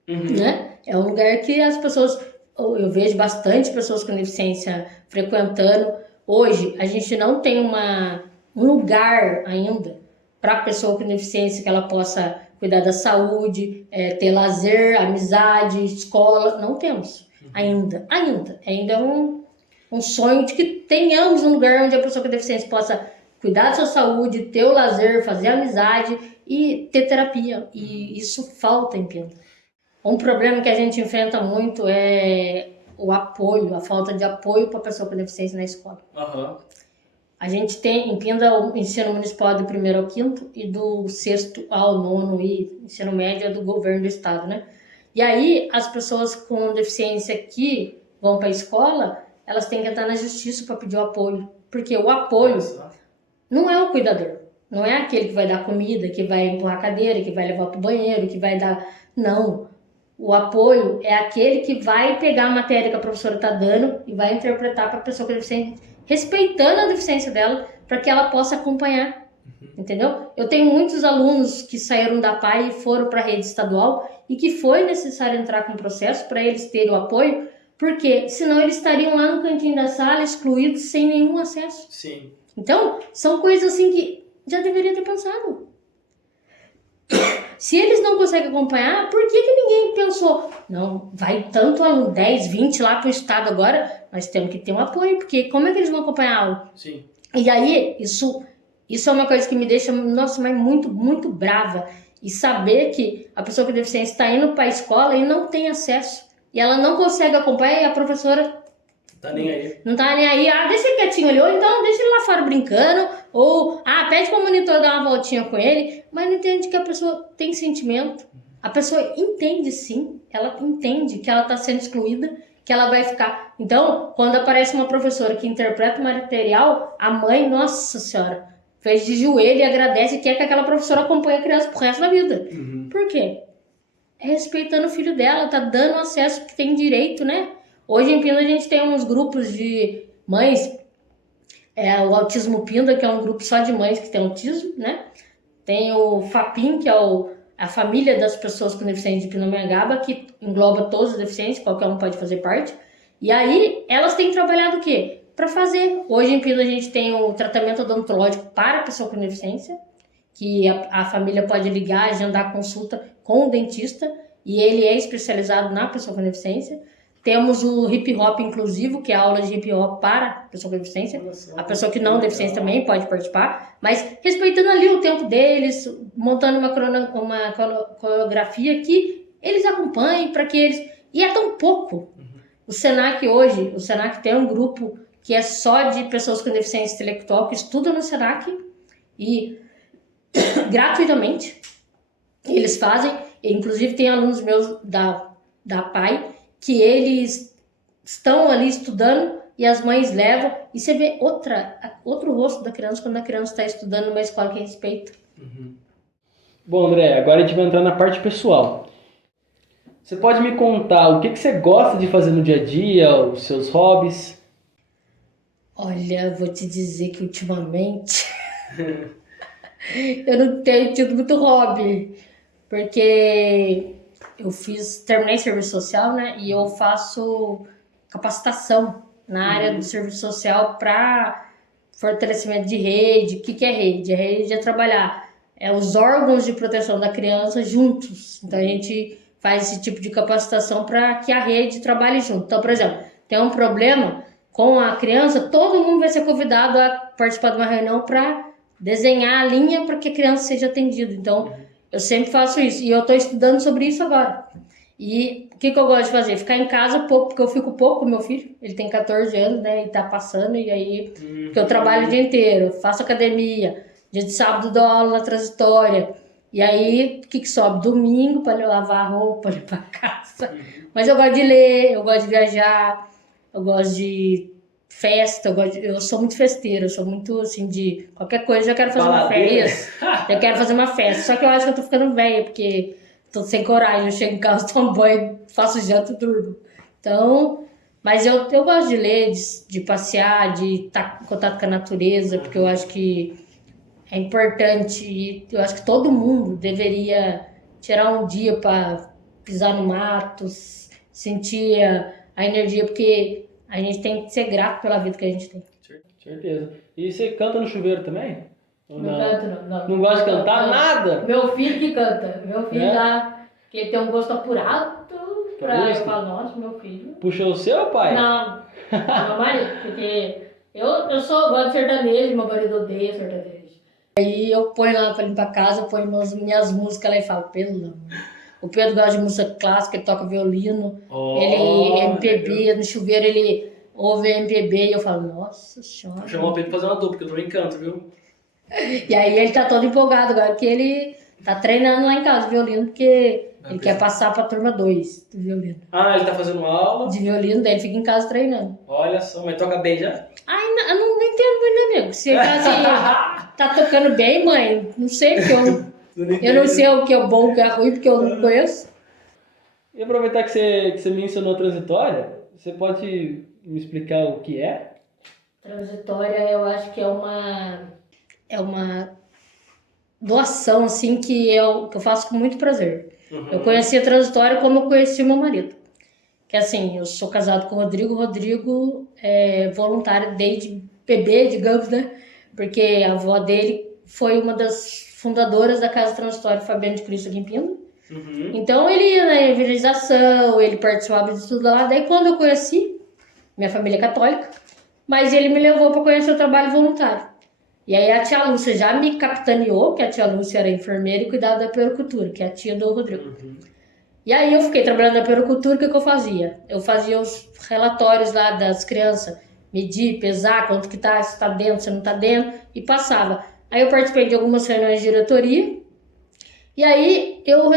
né? É um lugar que as pessoas, eu vejo bastante pessoas com deficiência frequentando. Hoje, a gente não tem um lugar ainda para a pessoa com deficiência que ela possa cuidar da saúde, ter lazer, amizade, escola. Não temos ainda. Ainda é um sonho de que tenhamos um lugar onde a pessoa com deficiência possa cuidar da sua saúde, ter o lazer, fazer amizade e ter terapia. E isso falta em Pinda. Um problema que a gente enfrenta muito é o apoio, a falta de apoio para a pessoa com deficiência na escola. Uhum. A gente tem em Pinda o ensino municipal do 1º ao 5º e do 6º ao 9º e ensino médio é do governo do estado, né? E aí as pessoas com deficiência que vão para a escola, elas têm que entrar na justiça para pedir o apoio. Porque o apoio não é o cuidador. Não é aquele que vai dar comida, que vai empurrar a cadeira, que vai levar para o banheiro, que vai dar... Não. O apoio é aquele que vai pegar a matéria que a professora está dando e vai interpretar para a pessoa com deficiência, respeitando a deficiência dela, para que ela possa acompanhar. Entendeu? Eu tenho muitos alunos que saíram da PAI e foram para a rede estadual e que foi necessário entrar com o processo para eles terem o apoio, porque senão eles estariam lá no cantinho da sala, excluídos, sem nenhum acesso. Sim. Então, são coisas assim que já deveria ter pensado. Se eles não conseguem acompanhar, por que ninguém pensou? Não, vai tanto aluno, 10, 20 lá para o estado agora, nós temos que ter um apoio, porque como é que eles vão acompanhar algo? Sim. E aí, isso é uma coisa que me deixa, nossa, mas muito, muito brava. E saber que a pessoa com deficiência está indo para a escola e não tem acesso. E ela não consegue acompanhar e a professora... Tá nem aí. Não tá nem aí. Deixa ele quietinho ali, ou então deixa ele lá fora brincando, ou pede para o monitor dar uma voltinha com ele, mas não entende que a pessoa tem sentimento. A pessoa entende sim, ela entende que ela está sendo excluída, que ela vai ficar. Então, quando aparece uma professora que interpreta o material, a mãe, nossa senhora, fez de joelho e agradece e quer que aquela professora acompanhe a criança pro resto da vida. Por quê? É respeitando o filho dela, tá dando acesso que tem direito, né? Hoje em Pinda a gente tem uns grupos de mães, o Autismo Pinda, que é um grupo só de mães que tem autismo, né? Tem o FAPIM, que é a família das pessoas com deficiência de Pindamonhangaba, que engloba todos os deficientes, qualquer um pode fazer parte. E aí elas têm trabalhado o quê? Para fazer. Hoje em Pinda a gente tem o tratamento odontológico para a pessoa com deficiência, que a família pode ligar, agendar consulta com o dentista, e ele é especializado na pessoa com deficiência. Temos o hip hop inclusivo, que é a aula de hip hop para a pessoa com deficiência. A pessoa que não tem deficiência também pode participar, mas respeitando ali o tempo deles, montando uma coreografia que eles acompanhem, para que eles... E é tão pouco. O Senac hoje, o Senac tem um grupo que é só de pessoas com deficiência intelectual, que estudam no Senac, e gratuitamente eles fazem. Inclusive tem alunos meus da PAI, que eles estão ali estudando e as mães levam, e você vê outro rosto da criança quando a criança está estudando numa escola que respeita. Bom, André, agora a gente vai entrar na parte pessoal. Você pode me contar o que você gosta de fazer no dia a dia, os seus hobbies? Olha, vou te dizer que ultimamente eu não tenho tido muito hobby, porque terminei serviço social, né? E eu faço capacitação na área do serviço social para fortalecimento de rede. O que é rede? A rede é trabalhar os órgãos de proteção da criança juntos. Então a gente faz esse tipo de capacitação para que a rede trabalhe junto. Então, por exemplo, tem um problema com a criança, todo mundo vai ser convidado a participar de uma reunião para desenhar a linha para que a criança seja atendida. Então, eu sempre faço isso. E eu estou estudando sobre isso agora. E o que eu gosto de fazer? Ficar em casa pouco, porque eu fico pouco com meu filho. Ele tem 14 anos, né? E tá passando. E aí, porque eu trabalho o dia inteiro, faço academia. Dia de sábado dou aula na transitória. E aí, o que sobe? Domingo para lavar a roupa, limpar a casa. Mas eu gosto de ler, eu gosto de viajar, eu gosto de festa, eu sou muito festeira, eu sou muito assim de qualquer coisa, eu quero fazer uma festa. Eu quero fazer uma festa. Só que eu acho que eu tô ficando velha, porque tô sem coragem, eu chego em casa, tomo banho, faço janta e durmo. Então, mas eu gosto de ler, de passear, de estar em contato com a natureza, porque eu acho que é importante e eu acho que todo mundo deveria tirar um dia para pisar no mato, sentir a energia, porque a gente tem que ser grato pela vida que a gente tem. Certeza. E você canta no chuveiro também? Ou Não canto, não. Não gosta de cantar? Não. Nada? Meu filho que canta. Meu filho lá, que ele tem um gosto apurado, eu falo, nossa, meu filho. Puxou o seu, pai? Não, meu marido, porque eu gosto de sertanejo, meu marido odeia sertanejo. Aí eu ponho lá pra limpar a casa, eu ponho minhas músicas lá e falo, pelo amor. O Pedro gosta de música clássica, ele toca violino, ele MPB, no chuveiro ele ouve MPB e eu falo, nossa senhora. Vou chamar o Pedro pra fazer uma dupla, porque eu também canto, viu? E aí ele tá todo empolgado agora, que ele tá treinando lá em casa violino, porque ele quer passar pra turma 2 do violino. Ah, ele tá fazendo aula? De violino, daí ele fica em casa treinando. Olha só, mas toca bem já? Ai, eu não entendo muito, amigo. Se ele tá tocando bem, mãe, não sei, porque eu não sei o que é bom, o que é ruim, porque eu não conheço. E aproveitar que você mencionou transitória, você pode me explicar o que é? Transitória, eu acho que é uma doação, assim, que eu faço com muito prazer. Eu conheci a transitória como eu conheci o meu marido. Que assim, eu sou casado com o Rodrigo. O Rodrigo é voluntário desde bebê, digamos, né? Porque a avó dele foi uma das fundadoras da Casa Transitória Fabiano de Cristo aqui em Pina. Então ele ia na evangelização, ele participava de tudo lá. Daí quando eu conheci, minha família é católica, mas ele me levou para conhecer o trabalho voluntário. E aí a tia Lúcia já me capitaneou, que a tia Lúcia era enfermeira e cuidava da puericultura, que é a tia do Rodrigo. E aí eu fiquei trabalhando na puericultura, o que eu fazia? Eu fazia os relatórios lá das crianças, medir, pesar, quanto que tá, se tá dentro, se não tá dentro, e passava. Aí eu participei de algumas reuniões de diretoria, e aí eu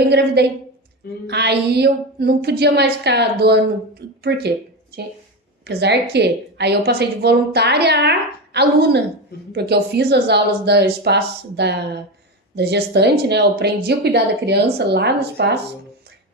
engravidei. Aí eu não podia mais ficar doando, por quê? Apesar que, aí eu passei de voluntária a aluna, porque eu fiz as aulas do espaço da gestante, né? Eu aprendi a cuidar da criança lá no espaço,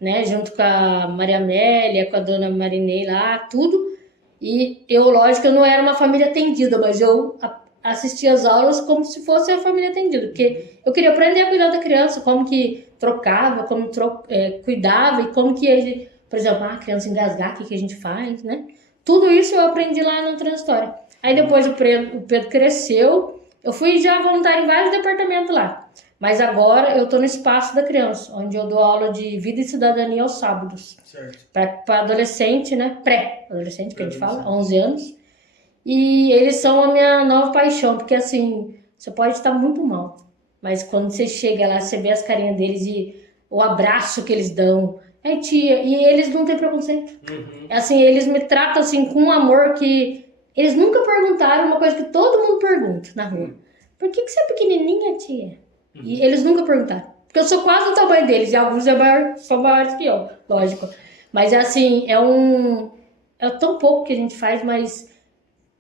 né? Junto com a Maria Amélia, com a dona Marinei lá, tudo. E eu, lógico, eu não era uma família atendida, mas eu assistia as aulas como se fosse a família atendida, porque eu queria aprender a cuidar da criança, como que trocava, como cuidava e como que, por exemplo, a criança engasgar, o que a gente faz, né? Tudo isso eu aprendi lá na transitória. Aí depois o Pedro cresceu, eu fui já voluntária em vários departamentos lá. Mas agora eu estou no espaço da criança, onde eu dou aula de vida e cidadania aos sábados. Para adolescente, né? Pré-adolescente, que a gente fala, 11 anos. E eles são a minha nova paixão, porque assim, você pode estar muito mal, mas quando você chega lá, você vê as carinhas deles e o abraço que eles dão. É tia, e eles não têm preconceito. Assim, eles me tratam assim com um amor que eles nunca perguntaram uma coisa que todo mundo pergunta na rua. Por que você é pequenininha, tia? E eles nunca perguntaram. Porque eu sou quase do tamanho deles, e alguns são maiores que eu, lógico. Mas assim, é tão pouco que a gente faz, mas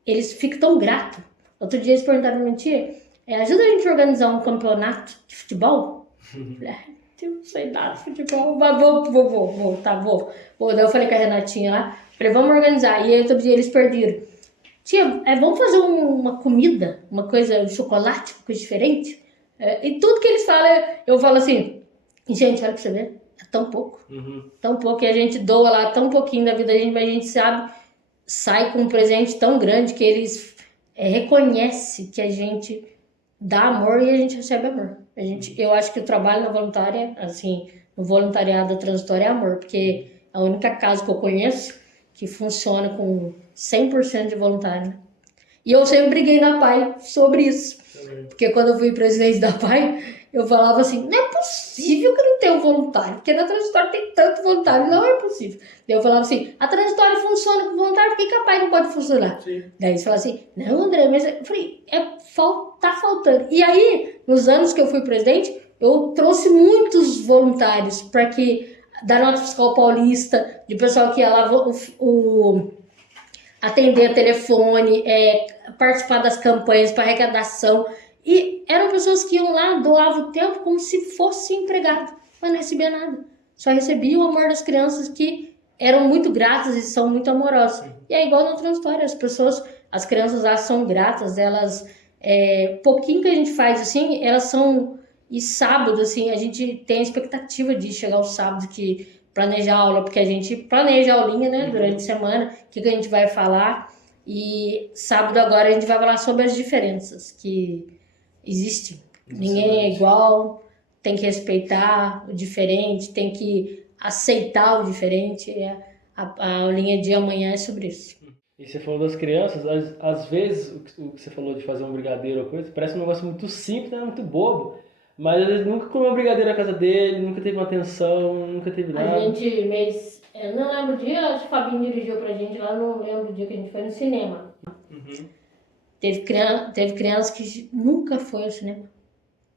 eles ficam tão gratos. Outro dia eles perguntaram pra mim, tia, ajuda a gente a organizar um campeonato de futebol? Eu não sei nada de futebol, mas vou. Daí eu falei com a Renatinha lá, falei, vamos organizar. E aí outro dia eles perderam. Tia, vamos fazer uma comida, uma coisa, um chocolate, uma coisa diferente? E tudo que eles falam, eu falo assim, gente, olha pra você ver, é tão pouco. Tão pouco, e a gente doa lá tão pouquinho da vida da gente, mas a gente sabe, sai com um presente tão grande que eles reconhecem que a gente dá amor e a gente recebe amor. Eu acho que o trabalho na voluntária, assim, no voluntariado transitório é amor, porque é a única casa que eu conheço que funciona com 100% de voluntário. Né? E eu sempre briguei na PAI sobre isso. Porque quando eu fui presidente da PAI, eu falava assim, não é possível que não tenha um voluntário, porque na transitória tem tanto voluntário, não é possível. Daí eu falava assim, a transitória funciona com voluntário, por que a PAI não pode funcionar? Sim. Daí eles falavam assim, não, André, mas eu falei, tá faltando. E aí, nos anos que eu fui presidente, eu trouxe muitos voluntários para que, da Nota Fiscal Paulista, de pessoal que ia lá atender a telefone, participar das campanhas para arrecadação. E eram pessoas que iam lá, doavam o tempo como se fosse empregado, mas não recebia nada. Só recebia o amor das crianças que eram muito gratas e são muito amorosas. E é igual na outra história, as crianças lá são gratas, elas, pouquinho que a gente faz assim, elas são, e sábado assim, a gente tem a expectativa de chegar ao sábado que planejar a aula, porque a gente planeja a aulinha, né, durante a semana, o que a gente vai falar, e sábado agora a gente vai falar sobre as diferenças que existem. Ninguém é igual, tem que respeitar o diferente, tem que aceitar o diferente. A aulinha de amanhã é sobre isso. E você falou das crianças, às vezes o que você falou de fazer um brigadeiro ou coisa, parece um negócio muito simples, né? Muito bobo. Mas ele nunca comeu brigadeiro na casa dele, nunca teve uma atenção, nunca teve nada. Eu não lembro o dia, acho que o Fabinho dirigiu pra gente lá, não lembro o dia que a gente foi no cinema. Teve criança que nunca foi ao cinema.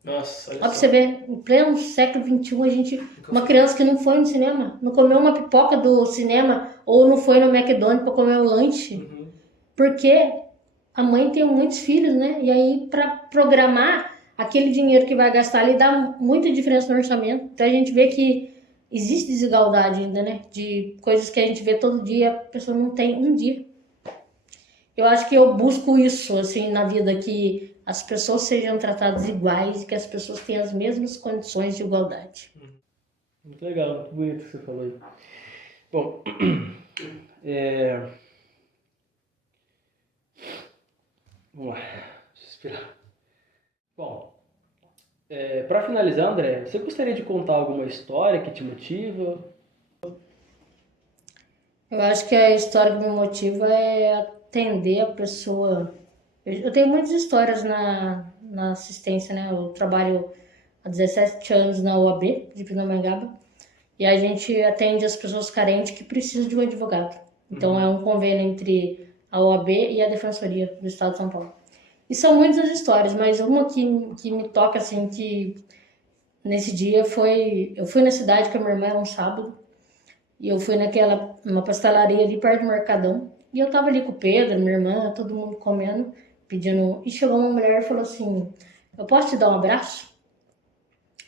Nossa, olha pra você ver, em pleno século XXI, uma criança que não foi no cinema, não comeu uma pipoca do cinema ou não foi no McDonald's pra comer um lanche. Porque a mãe tem muitos filhos, né? E aí pra programar aquele dinheiro que vai gastar ali dá muita diferença no orçamento. Então a gente vê que existe desigualdade ainda, né? De coisas que a gente vê todo dia, a pessoa não tem um dia. Eu acho que eu busco isso, assim, na vida, que as pessoas sejam tratadas iguais, que as pessoas tenham as mesmas condições de igualdade. Muito legal, muito bonito o que você falou aí. Bom, vamos lá, deixa eu esperar. Bom, para finalizar, André, você gostaria de contar alguma história que te motiva? Eu acho que a história que me motiva é atender a pessoa. Eu tenho muitas histórias na assistência, né? Eu trabalho há 17 anos na OAB de Pindamonhangaba e a gente atende as pessoas carentes que precisam de um advogado. Então é um convênio entre a OAB e a Defensoria do Estado de São Paulo. E são muitas as histórias, mas uma que me toca, assim, que nesse dia foi... Eu fui na cidade com a minha irmã, era um sábado, e eu fui numa pastelaria ali perto do Mercadão, e eu tava ali com o Pedro, minha irmã, todo mundo comendo, pedindo... E chegou uma mulher e falou assim, eu posso te dar um abraço?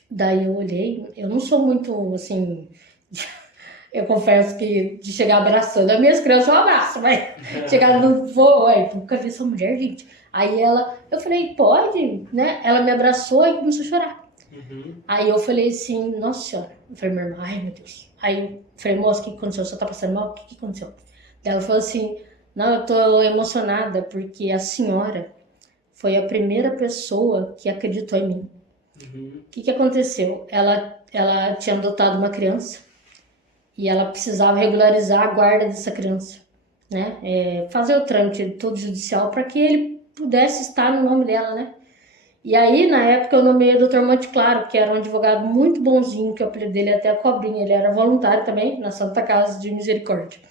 Daí eu olhei, eu não sou muito, assim... Eu confesso que de chegar abraçando as minhas crianças, eu abraço, mas chegar no voo, nunca vi essa mulher, gente. Aí eu falei, pode, né? Ela me abraçou e começou a chorar. Aí eu falei assim, nossa senhora. Eu falei, minha irmã, ai meu Deus. Aí eu falei, moça, o que aconteceu? Você tá passando mal? O que aconteceu? Daí ela falou assim, não, eu tô emocionada porque a senhora foi a primeira pessoa que acreditou em mim. O que aconteceu? Ela tinha adotado uma criança e ela precisava regularizar a guarda dessa criança, né? Fazer o trâmite todo judicial para que ele pudesse estar no nome dela, né? E aí, na época, eu nomeei o Dr. Monte Claro, que era um advogado muito bonzinho, que o apelido dele é até a Cobrinha, ele era voluntário também, na Santa Casa de Misericórdia.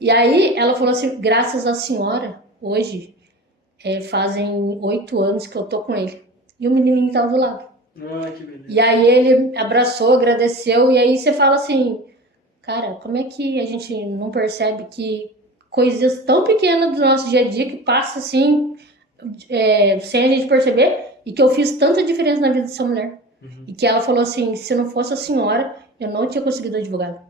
E aí, ela falou assim, graças à senhora, hoje, fazem 8 anos que eu tô com ele. E o menininho tava do lado. Que beleza. E aí, ele abraçou, agradeceu, e aí você fala assim, cara, como é que a gente não percebe que coisas tão pequenas do nosso dia a dia que passa assim, sem a gente perceber, e que eu fiz tanta diferença na vida dessa mulher. E que ela falou assim, se não fosse a senhora, eu não tinha conseguido advogado.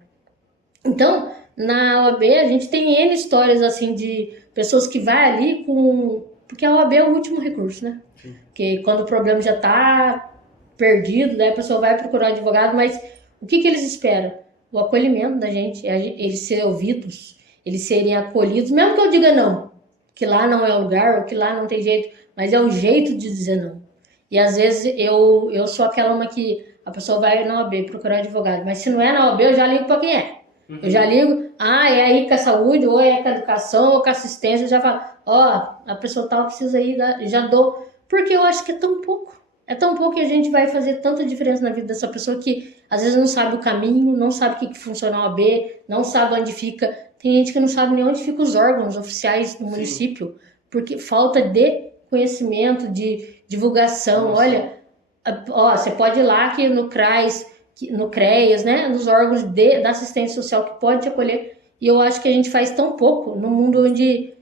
Então, na OAB, a gente tem N histórias assim de pessoas que vai ali com... Porque a OAB é o último recurso, né? Sim. Porque quando o problema já está perdido, daí a pessoa vai procurar um advogado, mas o que eles esperam? O acolhimento da gente, eles serem ouvidos, eles serem acolhidos, mesmo que eu diga não, que lá não é o lugar, ou que lá não tem jeito, mas é o jeito de dizer não. E às vezes eu sou aquela uma que a pessoa vai na OAB procurar advogado, mas se não é na OAB, eu já ligo para quem é. Eu já ligo, é aí com a saúde, ou é com a educação, ou com a assistência, eu já falo, a pessoa tal precisa ir, já dou, porque eu acho que é tão pouco. É tão pouco que a gente vai fazer tanta diferença na vida dessa pessoa que às vezes não sabe o caminho, não sabe o que funciona a OAB, não sabe onde fica. Tem gente que não sabe nem onde ficam os órgãos oficiais do município, porque falta de conhecimento, de divulgação. Nossa. Olha, você pode ir lá que no CRAS, no CREAS, né, nos órgãos da assistência social que pode te acolher. E eu acho que a gente faz tão pouco num mundo onde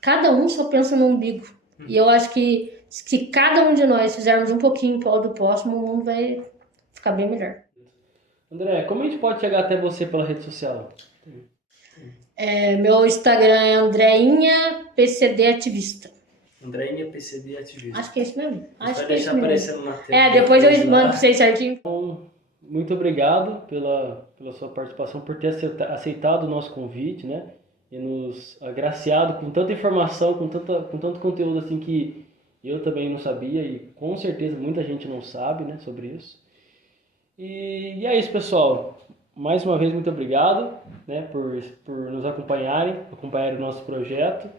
cada um só pensa no umbigo. E eu acho que se cada um de nós fizermos um pouquinho em prol do próximo, o mundo vai ficar bem melhor. André, como a gente pode chegar até você pela rede social? Meu Instagram é Andreinha PCD Ativista. Andreinha PCD Ativista. Acho que é isso mesmo. Acho vai deixar aparecendo na tela. Depois eu mando pra vocês certinho. Então, muito obrigado pela sua participação, por ter aceitado o nosso convite, né? E nos agraciado com tanta informação, com tanto conteúdo assim que eu também não sabia e com certeza muita gente não sabe, né, sobre isso. E é isso, pessoal. Mais uma vez, muito obrigado, né, por nos acompanharem o nosso projeto.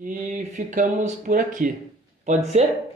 E ficamos por aqui. Pode ser?